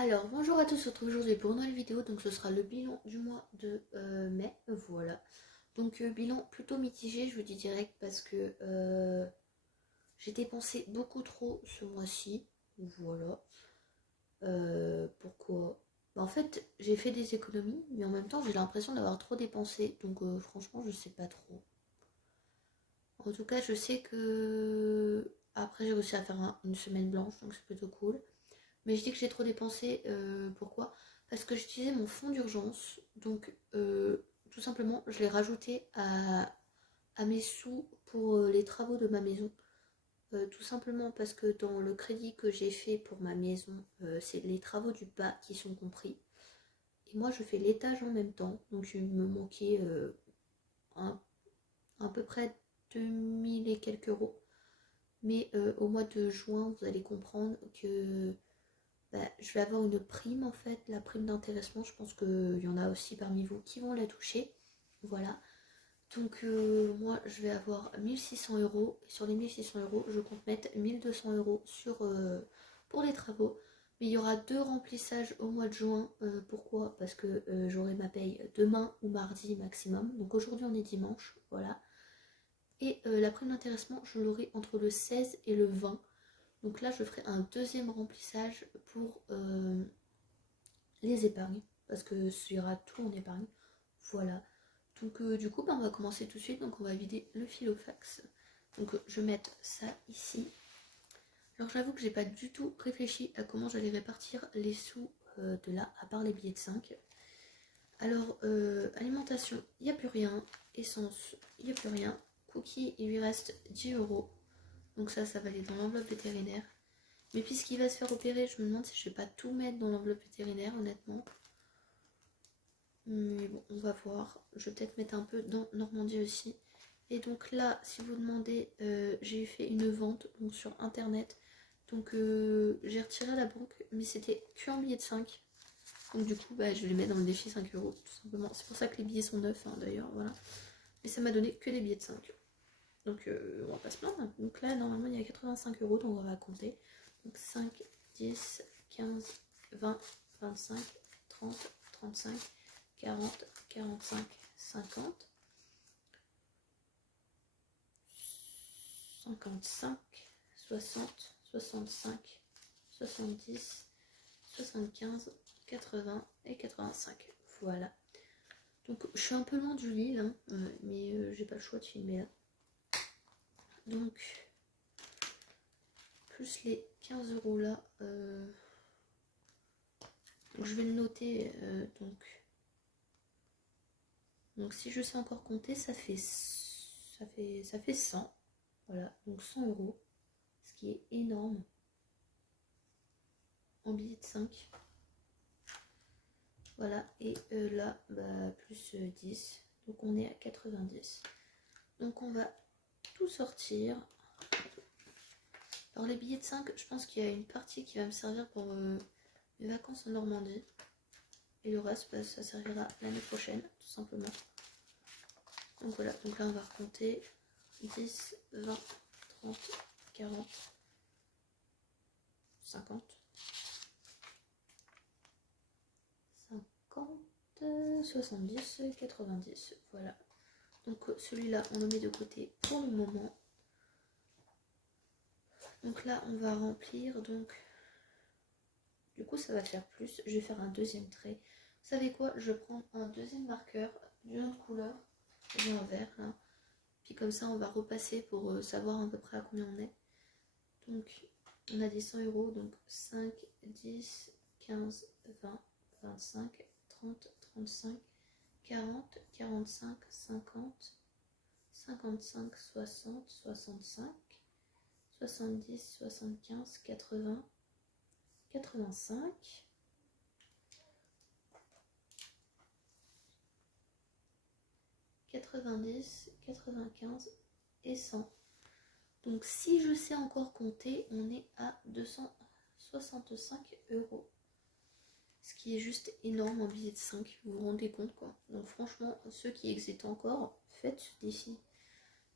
Alors, bonjour à tous, on se retrouve aujourd'hui pour une nouvelle vidéo, donc ce sera le bilan du mois de mai, voilà. Donc bilan plutôt mitigé, je vous dis direct, parce que j'ai dépensé beaucoup trop ce mois-ci, voilà. Pourquoi? Bah, en fait, j'ai fait des économies, mais en même temps j'ai l'impression d'avoir trop dépensé, donc franchement je sais pas trop. En tout cas, je sais que après j'ai réussi à faire une semaine blanche, donc c'est plutôt cool. Mais je dis que j'ai trop dépensé, pourquoi? Parce que j'utilisais mon fonds d'urgence, donc tout simplement je l'ai rajouté à mes sous pour les travaux de ma maison. Tout simplement parce que dans le crédit que j'ai fait pour ma maison, c'est les travaux du bas qui sont compris. Et moi je fais l'étage en même temps, donc il me manquait un- à peu près 2000 et quelques euros. Mais au mois de juin, vous allez comprendre que je vais avoir une prime en fait, la prime d'intéressement. Je pense qu'il y en a aussi parmi vous qui vont la toucher. Voilà. Donc moi je vais avoir 1600 euros. Et sur les 1600 euros, je compte mettre 1200 euros pour les travaux. Mais il y aura deux remplissages au mois de juin. Pourquoi? Parce que j'aurai ma paye demain ou mardi maximum. Donc aujourd'hui on est dimanche. Voilà. Et la prime d'intéressement, je l'aurai entre le 16 et le 20. Donc là, je ferai un deuxième remplissage pour les épargnes, parce que ça ira tout en épargne. Voilà. Donc du coup, on va commencer tout de suite. Donc on va vider le filofax. Donc je vais mettre ça ici. Alors j'avoue que j'ai pas du tout réfléchi à comment j'allais répartir les sous de là, à part les billets de 5. Alors alimentation, il n'y a plus rien. Essence, il n'y a plus rien. Cookies, il lui reste 10 euros. Donc ça va aller dans l'enveloppe vétérinaire. Mais puisqu'il va se faire opérer, je me demande si je vais pas tout mettre dans l'enveloppe vétérinaire, honnêtement. Mais bon, on va voir. Je vais peut-être mettre un peu dans Normandie aussi. Et donc là, si vous demandez, j'ai fait une vente donc sur internet. Donc j'ai retiré à la banque, mais c'était que en billets de 5. Donc du coup, je vais les mettre dans le défi 5 euros, tout simplement. C'est pour ça que les billets sont neufs, hein, d'ailleurs, voilà. Mais ça m'a donné que des billets de 5. Donc on va pas se plaindre. Donc là, normalement, il y a 85 euros, donc on va compter. Donc 5, 10, 15, 20, 25, 30, 35, 40, 45, 50, 55, 60, 65, 70, 75, 80 et 85. Voilà. Donc je suis un peu loin du lit, hein, mais j'ai pas le choix de filmer là. Donc, plus les 15 euros là. Donc je vais le noter. Donc si je sais encore compter, ça fait 100. Voilà, donc 100 euros. Ce qui est énorme. En billet de 5. Voilà, et là, plus 10. Donc on est à 90. Donc on va tout sortir. Alors les billets de 5, je pense qu'il y a une partie qui va me servir pour mes vacances en Normandie. Et le reste, ça servira l'année prochaine, tout simplement. Donc voilà, donc là on va recompter 10, 20, 30, 40, 50, 50, 70, 90. Voilà. Donc celui-là, on le met de côté pour le moment. Donc là, on va remplir. Donc, du coup, ça va faire plus. Je vais faire un deuxième trait. Vous savez quoi? Je prends un deuxième marqueur d'une autre couleur. J'ai un vert là. Puis comme ça, on va repasser pour savoir à peu près à combien on est. Donc, on a des 100 euros. Donc 5, 10, 15, 20, 25, 30, 35, 40, 45, 50, 55, 60, 65, 70, 75, 80, 85, 90, 95 et 100. Donc si je sais encore compter, on est à 265 euros. Ce qui est juste énorme en billet de 5, vous vous rendez compte quoi. Donc franchement, ceux qui hésitent encore, faites ce défi.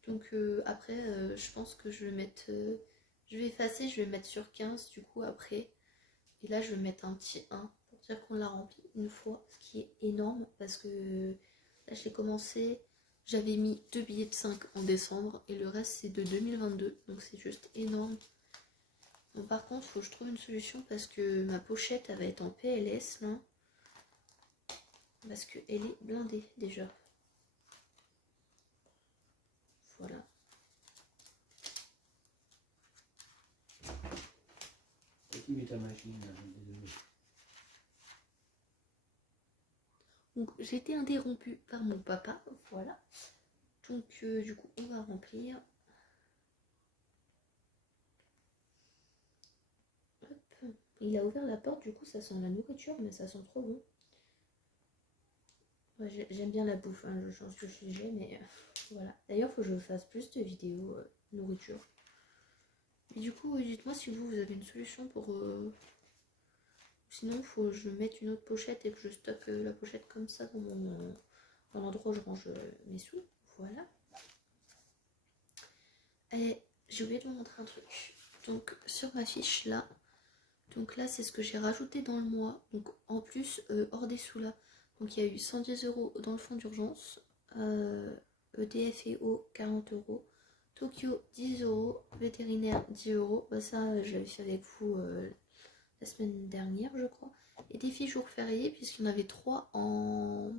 Donc après, je pense que je vais mettre... je vais effacer, je vais mettre sur 15 du coup après. Et là, je vais mettre un petit 1 pour dire qu'on l'a rempli une fois, ce qui est énorme parce que là, je l'ai commencé, j'avais mis 2 billets de 5 en décembre et le reste, c'est de 2022, donc c'est juste énorme. Bon, par contre, il faut que je trouve une solution parce que ma pochette, elle va être en PLS, là. Parce qu'elle est blindée, déjà. Voilà. Qui met ta machine là, désolé. Donc j'ai été interrompue par mon papa, voilà. Donc du coup on va remplir. Hop. Il a ouvert la porte, du coup ça sent la nourriture, mais ça sent trop bon. Ouais, j'aime bien la bouffe, hein, je change de sujet, mais voilà. D'ailleurs faut que je fasse plus de vidéos nourriture. Et du coup dites-moi si vous avez une solution pour... Sinon faut que je mette une autre pochette et que je stocke la pochette comme ça dans l'endroit où je range mes sous. Voilà. Et j'ai oublié de vous montrer un truc. Donc sur ma fiche là, donc là c'est ce que j'ai rajouté dans le mois. Donc en plus hors des sous là. Donc il y a eu 110 € dans le fonds d'urgence, EDF et eau 40 €, Tokyo 10 €, vétérinaire 10 €. Bah, ça je l'avais fait avec vous la semaine dernière je crois. Et des fiches jours fériés puisqu'il y en avait 3 en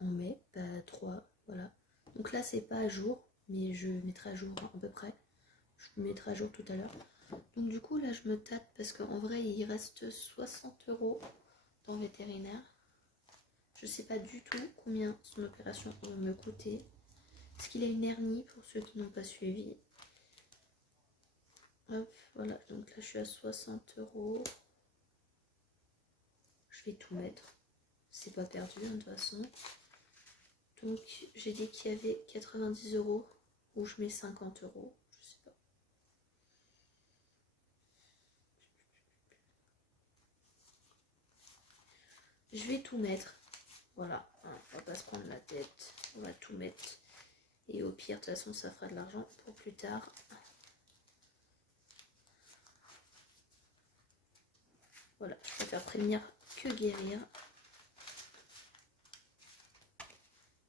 mai. Bah 3 voilà. Donc là c'est pas à jour, mais je mettrai à jour à peu près. Je vous mettrai à jour tout à l'heure. Donc du coup là je me tâte parce qu'en vrai il reste 60 € dans le vétérinaire. Je sais pas du tout combien son opération va me coûter. Parce qu'il a une hernie pour ceux qui n'ont pas suivi. Hop, voilà, donc là je suis à 60 €. Je vais tout mettre. C'est pas perdu hein, de toute façon. Donc j'ai dit qu'il y avait 90 € ou je mets 50 €. Je sais pas. Je vais tout mettre. Voilà, on va pas se prendre la tête. On va tout mettre. Et au pire, de toute façon, ça fera de l'argent pour plus tard. Voilà, je préfère prévenir que guérir.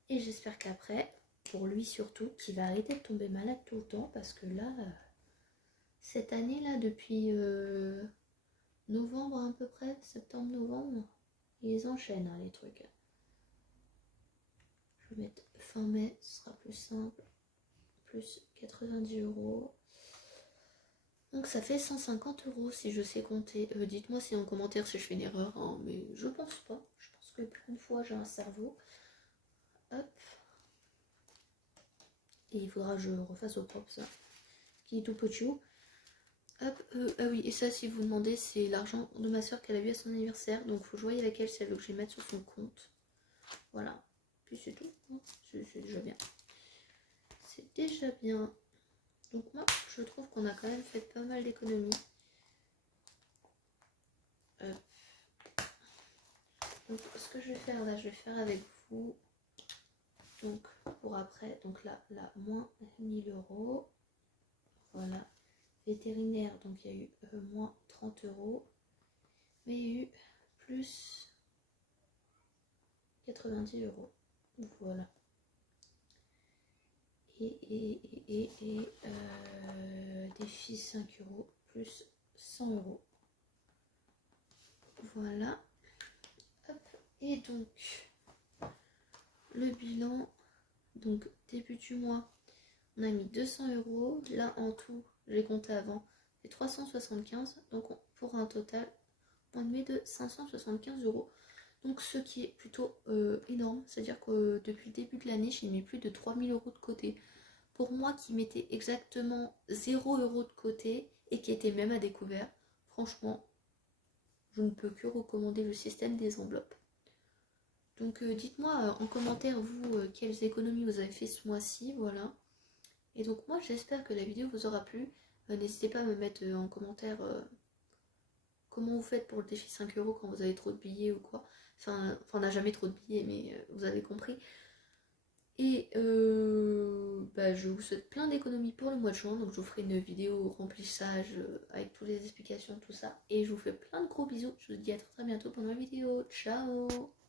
Et j'espère qu'après, pour lui surtout, qu'il va arrêter de tomber malade tout le temps. Parce que là, cette année-là, depuis novembre à peu près, septembre-novembre, ils enchaînent hein, les trucs. Je vais mettre fin mai, ce sera plus simple. Plus 90 €. Donc ça fait 150 € si je sais compter. Dites-moi si en commentaire si je fais une erreur, hein, mais je pense pas. Je pense que pour une fois j'ai un cerveau. Hop. Et il faudra que je refasse au propre ça. Qui est tout petit. Hop. Ah oui, et ça si vous demandez, c'est l'argent de ma soeur qu'elle a eu à son anniversaire. Donc faut jouer avec elle si elle veut que je les mette sur son compte. Voilà. Puis c'est tout. Hein. C'est déjà bien. C'est déjà bien. Donc moi, je trouve qu'on a quand même fait pas mal d'économies. Donc ce que je vais faire là, je vais faire avec vous. Donc pour après, donc là moins 1000 €. Voilà. Vétérinaire, donc il y a eu moins 30 €. Mais il y a eu plus 90 €. Voilà. Et défi 5 € plus 100 €. Voilà. Hop. Et donc le bilan, donc début du mois, on a mis 200 €. Là en tout, j'ai compté avant, c'est 375. Donc pour un total, on met de 575 €. Donc ce qui est plutôt énorme. C'est-à-dire que depuis le début de l'année, j'ai mis plus de 3000 € de côté. Pour moi qui mettais exactement 0 € de côté et qui était même à découvert, franchement, je ne peux que recommander le système des enveloppes. Donc dites-moi en commentaire, vous, quelles économies vous avez fait ce mois-ci, voilà. Et donc moi, j'espère que la vidéo vous aura plu. N'hésitez pas à me mettre en commentaire comment vous faites pour le défi 5 € quand vous avez trop de billets ou quoi. Enfin on n'a jamais trop de billets, mais vous avez compris. Et bah, je vous souhaite plein d'économies pour le mois de juin. Donc je vous ferai une vidéo remplissage avec toutes les explications, tout ça. Et je vous fais plein de gros bisous. Je vous dis à très bientôt pour une nouvelle vidéo. Ciao!